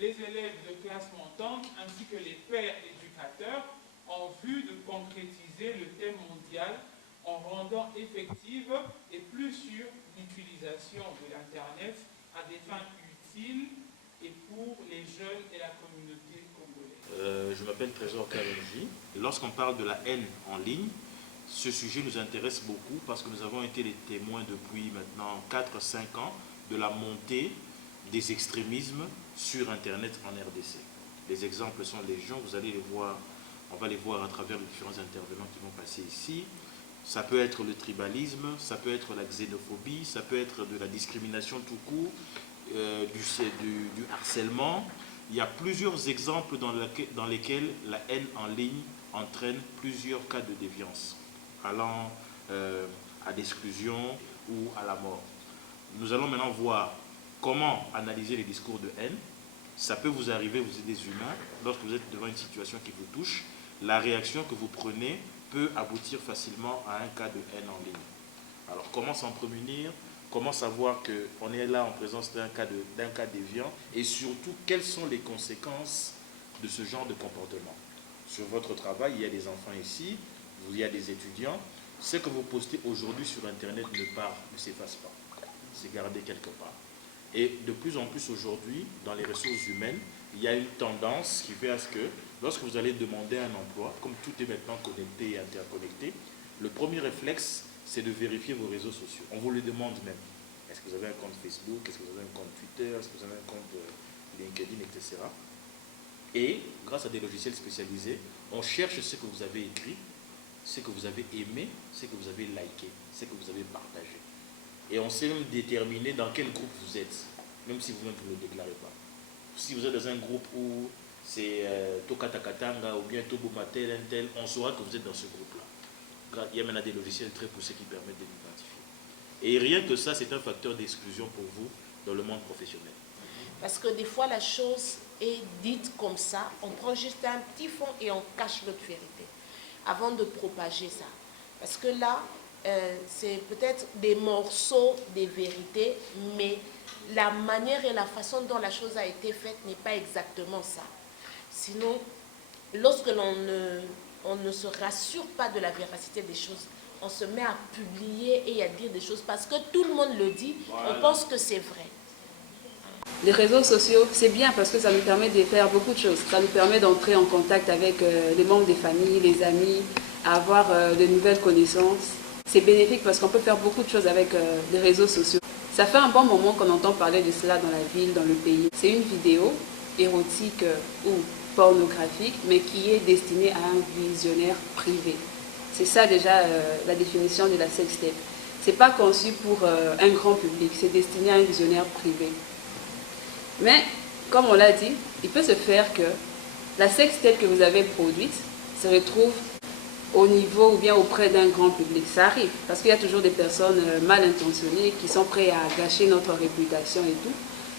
les élèves de classe montante ainsi que les pères éducateurs en vue de concrétiser le thème mondial en rendant effective et plus sûre l'utilisation de l'Internet à des fins utiles et pour les jeunes et la communauté congolaise. Je m'appelle Trésor Kalenji. Lorsqu'on parle de la haine en ligne, ce sujet nous intéresse beaucoup parce que nous avons été les témoins depuis maintenant 4-5 ans de la montée des extrémismes sur Internet en RDC. Les exemples sont légion, vous allez les voir, on va les voir à travers les différents intervenants qui vont passer ici. Ça peut être le tribalisme, ça peut être la xénophobie, ça peut être de la discrimination tout court, du harcèlement. Il y a plusieurs exemples dans lesquels la haine en ligne entraîne plusieurs cas de déviance, allant à l'exclusion ou à la mort. Nous allons maintenant voir comment analyser les discours de haine. Ça peut vous arriver, vous êtes des humains, lorsque vous êtes devant une situation qui vous touche, la réaction que vous prenez peut aboutir facilement à un cas de haine en ligne. Alors comment s'en prémunir? Comment savoir qu'on est là en présence d'un cas déviant? Et surtout, quelles sont les conséquences de ce genre de comportement? Sur votre travail, il y a des enfants ici, il y a des étudiants. Ce que vous postez aujourd'hui sur Internet ne s'efface pas. C'est gardé quelque part. Et de plus en plus aujourd'hui, dans les ressources humaines, il y a une tendance qui fait à ce que, lorsque vous allez demander un emploi, comme tout est maintenant connecté et interconnecté, le premier réflexe, c'est de vérifier vos réseaux sociaux. On vous le demande même. Est-ce que vous avez un compte Facebook? Est-ce que vous avez un compte Twitter? Est-ce que vous avez un compte LinkedIn, etc. Et, grâce à des logiciels spécialisés, on cherche ce que vous avez écrit, ce que vous avez aimé, ce que vous avez liké, ce que vous avez partagé. Et on sait même déterminer dans quel groupe vous êtes, même si vous-même vous ne le déclarez pas. Si vous êtes dans un groupe où c'est Tokatakatanga ou bien Tobomatel, tel, on saura que vous êtes dans ce groupe-là. Il y a maintenant des logiciels très poussés qui permettent de l'identifier. Et rien que ça, c'est un facteur d'exclusion pour vous dans le monde professionnel. Parce que des fois, la chose est dite comme ça, on prend juste un petit fond et on cache l'autre vérité avant de propager ça. Parce que là, c'est peut-être des morceaux des vérités, mais la manière et la façon dont la chose a été faite n'est pas exactement ça. Sinon, lorsque on ne se rassure pas de la véracité des choses, on se met à publier et à dire des choses parce que tout le monde le dit, voilà. On pense que c'est vrai. Les réseaux sociaux, c'est bien parce que ça nous permet de faire beaucoup de choses. Ça nous permet d'entrer en contact avec les membres des familles, les amis, à avoir de nouvelles connaissances. C'est bénéfique parce qu'on peut faire beaucoup de choses avec les réseaux sociaux. Ça fait un bon moment qu'on entend parler de cela dans la ville, dans le pays. C'est une vidéo érotique ou pornographique, mais qui est destinée à un visionnaire privé. C'est ça déjà la définition de la sextape. Ce n'est pas conçu pour un grand public, c'est destiné à un visionnaire privé. Mais, comme on l'a dit, il peut se faire que la sextape que vous avez produite se retrouve au niveau ou bien auprès d'un grand public. Ça arrive, parce qu'il y a toujours des personnes mal intentionnées qui sont prêtes à gâcher notre réputation et tout.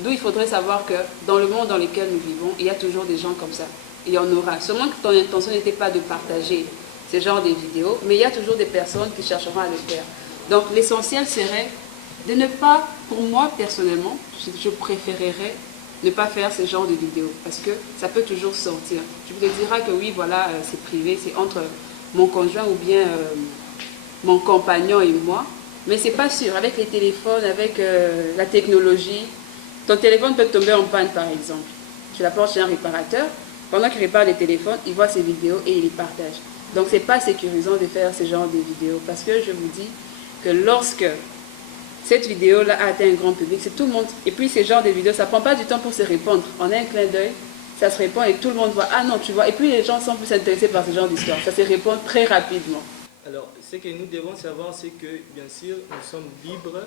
D'où il faudrait savoir que dans le monde dans lequel nous vivons, il y a toujours des gens comme ça. Il y en aura. Seulement que ton intention n'était pas de partager ce genre de vidéos, mais il y a toujours des personnes qui chercheront à le faire. Donc l'essentiel serait de ne pas, pour moi personnellement, je préférerais ne pas faire ce genre de vidéos, parce que ça peut toujours sortir. Tu te diras que oui, voilà, c'est privé, c'est entre mon conjoint ou bien mon compagnon et moi, mais c'est pas sûr. Avec les téléphones, avec la technologie, ton téléphone peut tomber en panne par exemple. Tu l'apportes chez un réparateur, pendant qu'il répare les téléphones, il voit ces vidéos et il les partage. Donc c'est pas sécurisant de faire ce genre de vidéos, parce que je vous dis que lorsque cette vidéo-là a atteint un grand public, c'est tout le monde. Et puis, ces genres de vidéos, ça ne prend pas du temps pour se répandre. En un clin d'œil, ça se répand et tout le monde voit. Ah non, tu vois. Et puis, les gens sont plus intéressés par ce genre d'histoire. Ça se répand très rapidement. Alors, ce que nous devons savoir, c'est que, bien sûr, nous sommes libres.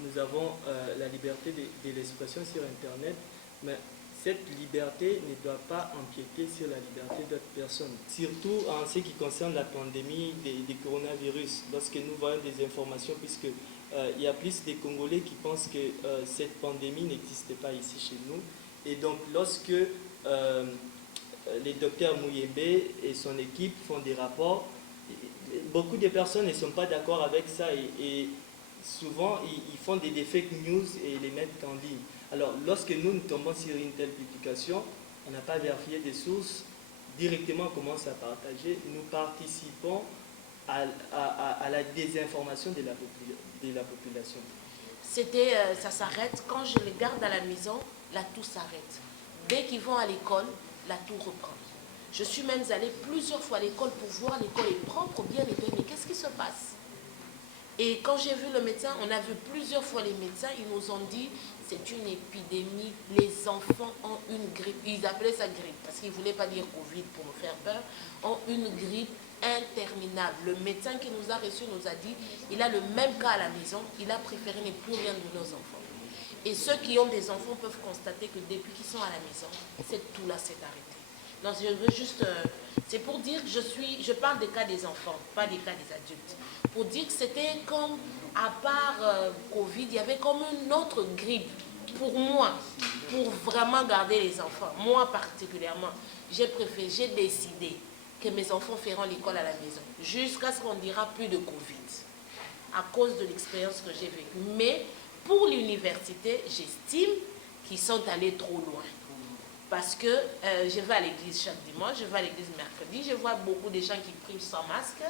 Nous avons la liberté de l'expression sur Internet. Mais cette liberté ne doit pas empiéter sur la liberté d'autres personnes. Surtout en ce qui concerne la pandémie du coronavirus. Lorsque nous voyons des informations, puisque il y a plus de Congolais qui pensent que cette pandémie n'existait pas ici chez nous. Et donc, lorsque le docteur Mouyembe et son équipe font des rapports, beaucoup de personnes ne sont pas d'accord avec ça et souvent, ils font des fake news et les mettent en ligne. Alors, lorsque nous tombons sur une telle publication, on n'a pas vérifié des sources, directement on commence à partager, nous participons à la désinformation de la population. Ça s'arrête. Quand je les garde à la maison, là tout s'arrête. Dès qu'ils vont à l'école, là tout reprend. Je suis même allée plusieurs fois à l'école pour voir l'école est propre, bien nettoyée, mais qu'est-ce qui se passe? Et quand j'ai vu le médecin, on a vu plusieurs fois les médecins, ils nous ont dit c'est une épidémie, les enfants ont une grippe, ils appelaient ça grippe, parce qu'ils ne voulaient pas dire Covid pour nous faire peur, ont une grippe interminable. Le médecin qui nous a reçus nous a dit, il a le même cas à la maison, il a préféré ne plus rien de nos enfants. Et ceux qui ont des enfants peuvent constater que depuis qu'ils sont à la maison, tout là s'est arrêté. Donc je veux juste, c'est pour dire que je parle des cas des enfants, pas des cas des adultes. Pour dire que c'était comme, à part Covid, il y avait comme une autre grippe pour moi, pour vraiment garder les enfants. Moi particulièrement, j'ai décidé que mes enfants feront l'école à la maison, jusqu'à ce qu'on dira plus de Covid, à cause de l'expérience que j'ai vécue. Mais pour l'université, j'estime qu'ils sont allés trop loin. Parce que je vais à l'église chaque dimanche, je vais à l'église mercredi, je vois beaucoup de gens qui prient sans masque.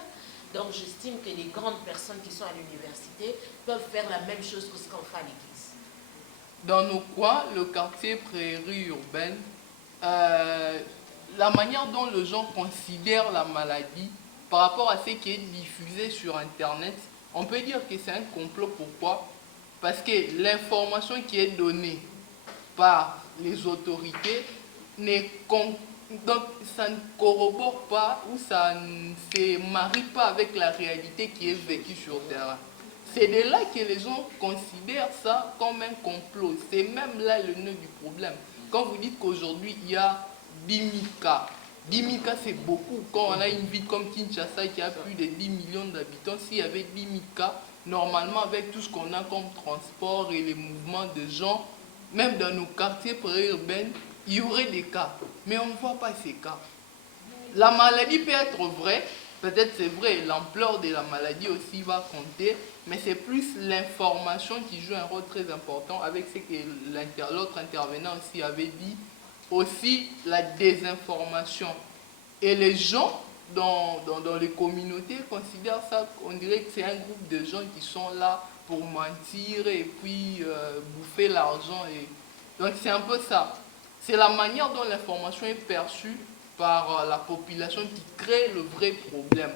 Donc j'estime que les grandes personnes qui sont à l'université peuvent faire la même chose que ce qu'on fait à l'église. Dans nos coins, le quartier prairie urbaine, la manière dont les gens considèrent la maladie par rapport à ce qui est diffusé sur Internet, on peut dire que c'est un complot. Pourquoi? Parce que l'information qui est donnée par les autorités donc ça ne corrobore pas ou ça ne se marie pas avec la réalité qui est vécue sur le terrain. C'est de là que les gens considèrent ça comme un complot. C'est même là le nœud du problème. Quand vous dites qu'aujourd'hui il y a 10 000 cas, 10 000 cas c'est beaucoup. Quand on a une ville comme Kinshasa qui a plus de 10 millions d'habitants, s'il y avait 10 000 cas, normalement avec tout ce qu'on a comme transport et les mouvements de gens, même dans nos quartiers périurbains, il y aurait des cas. Mais on ne voit pas ces cas. La maladie peut être vraie, peut-être c'est vrai, l'ampleur de la maladie aussi va compter, mais c'est plus l'information qui joue un rôle très important avec ce que l'autre intervenant aussi avait dit, aussi la désinformation. Et les gens dans les communautés considèrent ça, on dirait que c'est un groupe de gens qui sont là pour mentir et puis bouffer l'argent. Donc c'est un peu ça. C'est la manière dont l'information est perçue par la population qui crée le vrai problème.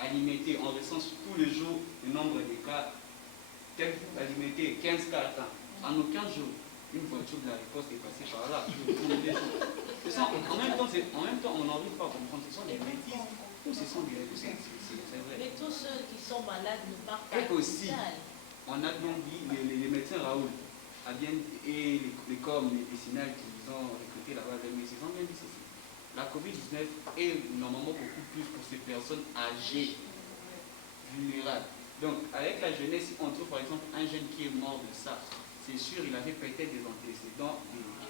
Alimenter, on recense tous les jours le nombre de cas. Alimenter 15 cas en aucun jour. Une voiture de la riposte est passée par là. C'est ça, en même temps, on n'arrive pas à comprendre. Ce sont des bêtises ou ce sont des bêtises. C'est vrai. Mais tous ceux qui sont malades ne partent pas. Et aussi, on a bien dit, les médecins Raoul et les corps médicinaux qu'ils ont recrutés là-bas, les médecins ont bien dit ceci. La COVID-19 est normalement beaucoup plus pour ces personnes âgées, vulnérables. Donc, avec la jeunesse, si on trouve par exemple un jeune qui est mort de ça, c'est sûr, il avait peut-être des antécédents,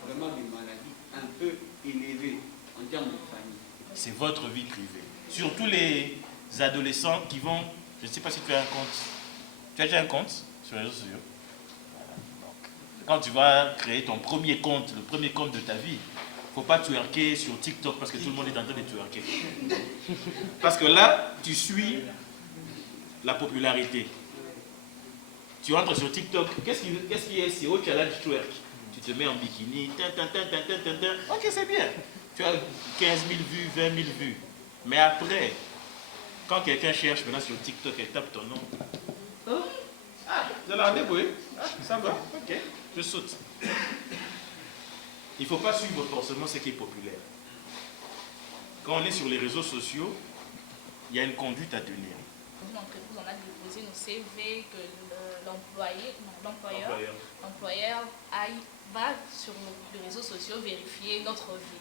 vraiment des maladies un peu élevées en termes de famille. C'est votre vie privée. Surtout les adolescents qui vont... Je ne sais pas si tu as un compte. Tu as déjà un compte sur les réseaux sociaux? Voilà. Donc, quand tu vas créer ton premier compte, le premier compte de ta vie, il ne faut pas twerker sur TikTok parce que tout le monde est en train de twerker. Parce que là, tu suis la popularité. Tu entres sur TikTok, qu'est-ce qui est SEO Challenge Twerk? Tu te mets en bikini, ok, c'est bien. Tu as 15 000 vues, 20 000 vues. Mais après, quand quelqu'un cherche maintenant sur TikTok et tape ton nom, ah, vous allez rendez-vous, ah, ça va, ok, je saute. Il ne faut pas suivre forcément ce qui est populaire. Quand on est sur les réseaux sociaux, il y a une conduite à tenir. Une entreprise, on a déposé nos CV, que l'employeur va sur les réseaux sociaux vérifier notre vie.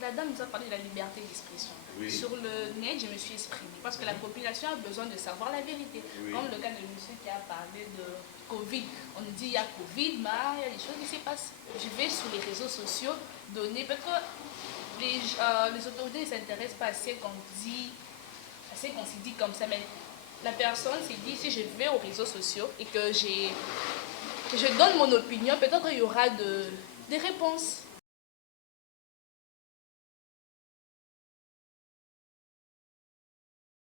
La dame nous a parlé de la liberté d'expression. Oui. Sur le net, je me suis exprimée parce que la population a besoin de savoir la vérité. Oui. Comme le cas de monsieur qui a parlé de Covid. On nous dit il y a Covid, mais il y a des choses qui se passent. Je vais sur les réseaux sociaux donner, parce que les autorités ne s'intéressent pas à ce qu'on se dit comme ça, mais la personne s'est dit, si je vais aux réseaux sociaux et que j'ai je donne mon opinion, peut-être il y aura des réponses.